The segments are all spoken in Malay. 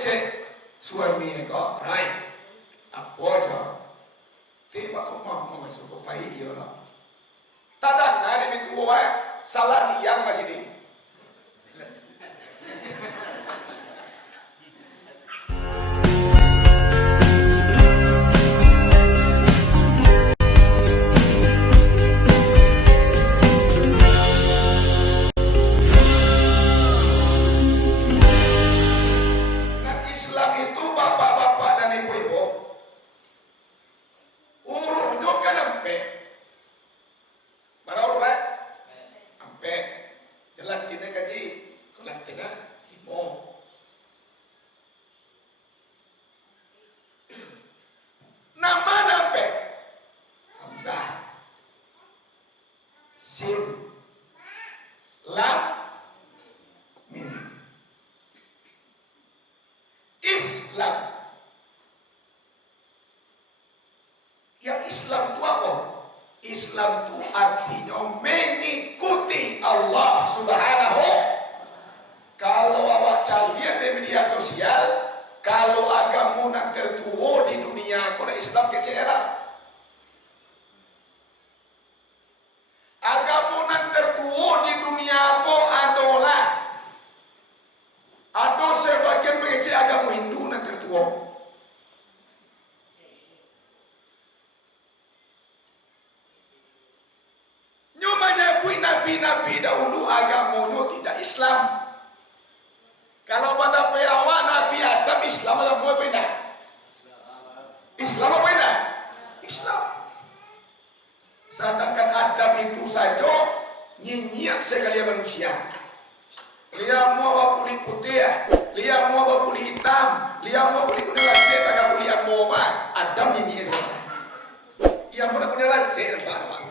kecek suami kok right apa aja tiba kok mau masuk ke pai dia lah tada nade itu salah dia masih di Islam itu apa? Islam itu artinya mengikuti Allah Subhanahu. Kalau awak cari lihat di media sosial, kalau agama nak tertua di dunia, kalau Islam kecera. Agama nak tertua di dunia kau adalah ada sebagian mengecek agama Hindu nak tertua. Nabi dahulu agamanya tidak Islam. Kalau pada awal Nabi Adam Islam agama apa ini? Islam apa ini? Islam. Sedangkan Adam itu saja nyenyak sekali manusia. Dia mau bawa kulit putih, dia mau bawa kulit hitam, dia mau kulit kuning lancet, agak kulit amboba. Adam nyenyak sekali. Ia mau kulit lancet, apa?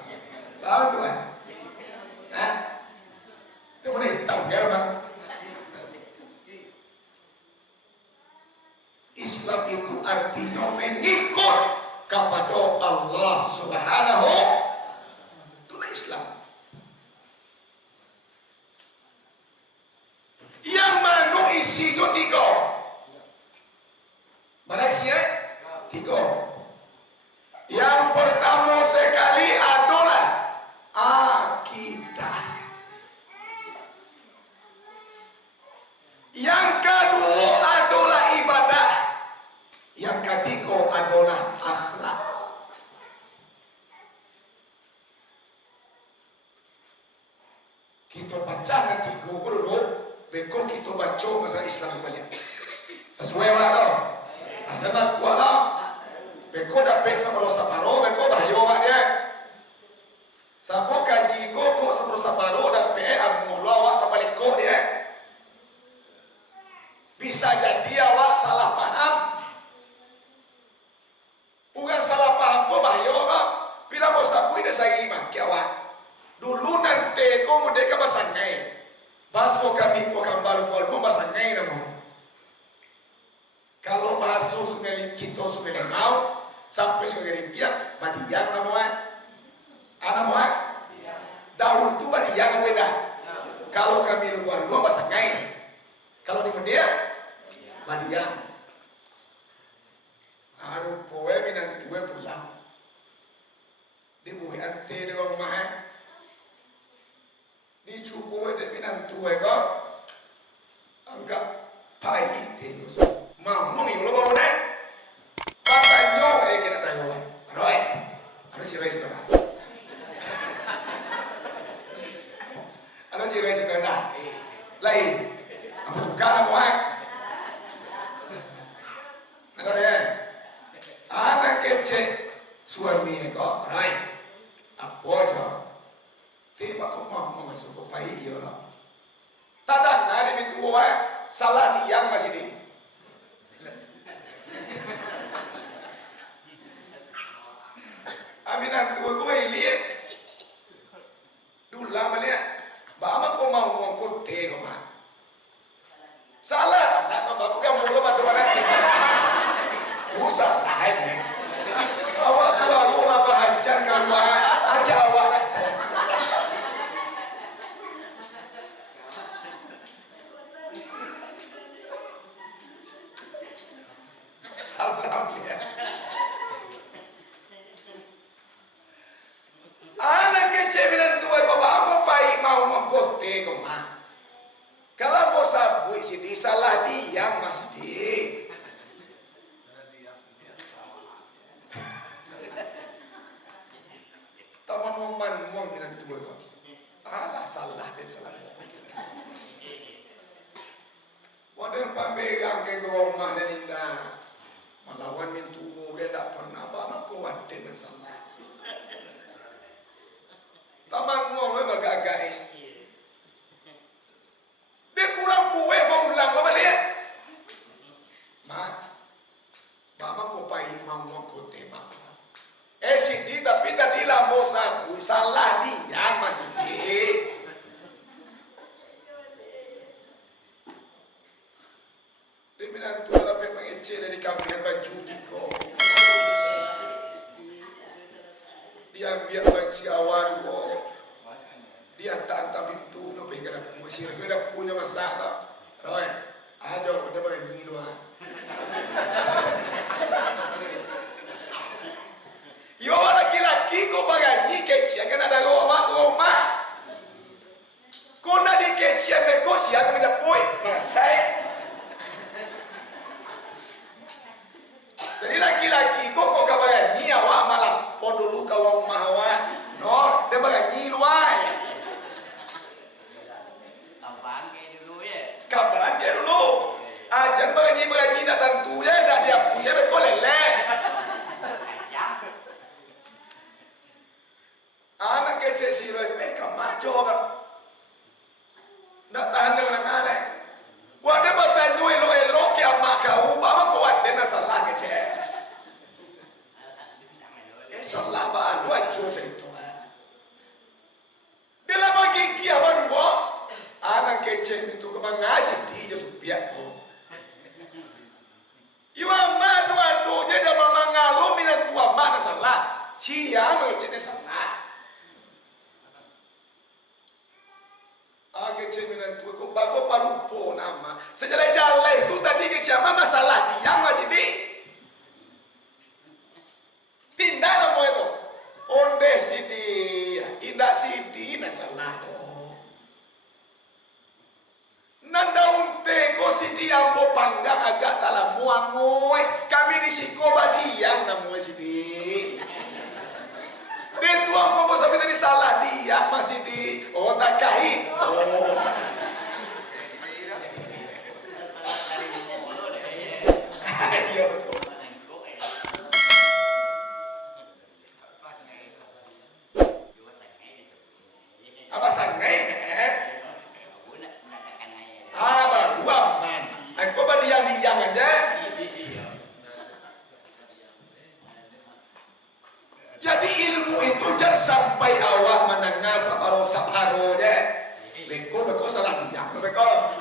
Tahu tu kan? Dia boleh hitam ke apa? Islam itu artinya mengikut kepada Allah Subhanahu. Itulah Islam. Yang mana isinya tiga. Mana isinya? Tiga. Yang pertama sekali adalah akidah. Yang kedua adalah ibadah. Yang ketiga adalah akhlak. Kita baca nanti dulu, bekok kita baca masalah Islam kembali. Sesuai mana tau? Ada nak kuala, bekok dapat separo, bekok bahaya dia. Sapo kaji kok separo dapat amula awak tak balik kok dia. Bisa jadi awak salah paham. Bukan salah paham kok bahaya kok. Bila mau sapu ini saya iman ke awak. Dulu nanti kau merdeka basangai. Baso kami kau kembali kau basangai namu. Kalau baso sungai kita sungai mau sampai sungai rimpian badiang namu anak mau daun tu badiang beda. Kalau kami luar basangai. Kalau di media badiang. Haru poe minang tue pulang. Di buih ante di rumah. Di cukup de minang tue kok. Anggap pahit terus. Mau mengiulah bawa naik. Katanya kena dayo. Roy, ano si Roy sekolah? Ano si Roy sekolah? Lain, apa tukar mo Ano deh? Anak kecil suami kok, Roy. Apa aja? Tiba kok mau masuk ke pai dia lah. Tada nade itu salah dia masih di. Aminan tua gue lihat dulu lama lihat, bapa kau mau ngangkut teh kau mah. Salah, anak kau baku yang mulu pada orang usah lain ya. Awak selalu apa hajar kamu aja awak aja. pamegang ke rumah dan indah. Malawan mintu ke tak pernah bawa kuat dengan salah. Taman ngomong bagak-agak. Dia kurang buwe mau ulang apa lihat? Mat, mama ko pai mau ko tema. Sidi tapi tadi lambo sabu salah dia masih di. Demikian tu ada memang ece dari kampung baju tiko. Dia biar baju awal wo. Dia tak pintu no pegang puisi, dia punya masalah. Roy, aja udah bagi lu ah. Yo laki-laki kau bagani kecil kan ada rumah. Kau nak di kecil mereka siapa minta poi saya. Jadi laki-laki kau bagani awak malam pon dulu kau mahawa. No, dia bagani luai. Kapan dia dulu? Ajan bagani nak tentunya dah dia punya mereka leleh. Anak kecil siroi mereka maju kan, nak tahan dengan anak. Wadah bertanya elok kiamat kau, bapa kuat dengan salah kecil. Salah bahan wajib cerita. Dalam bagi kiamat dua, anak kecil itu kemangasih dia supiak ko. Iwa madu je dah memangalumi dan tua mana salah, cia macam salah. Kecil minat tu, kau bago palupo nama. Sejalan jalan itu tadi kecil masalah dia masih di. Tindak kamu itu, onde sidi, indak sidi, nak salah oh. Nanda unte ko sidi ambo panggang agak talam muangoy. Kami di sikoba diam namoy sidi. Dia tuang kau sampai tadi salah dia masih di otak kahit. Oh. Ayo. Apa sangai nih? Baru aman. Aku berdiam-diam aja. Jadi ilmu itu jangan sampai awak menengah separuh-separuhnya. Beko salah diam. Beko.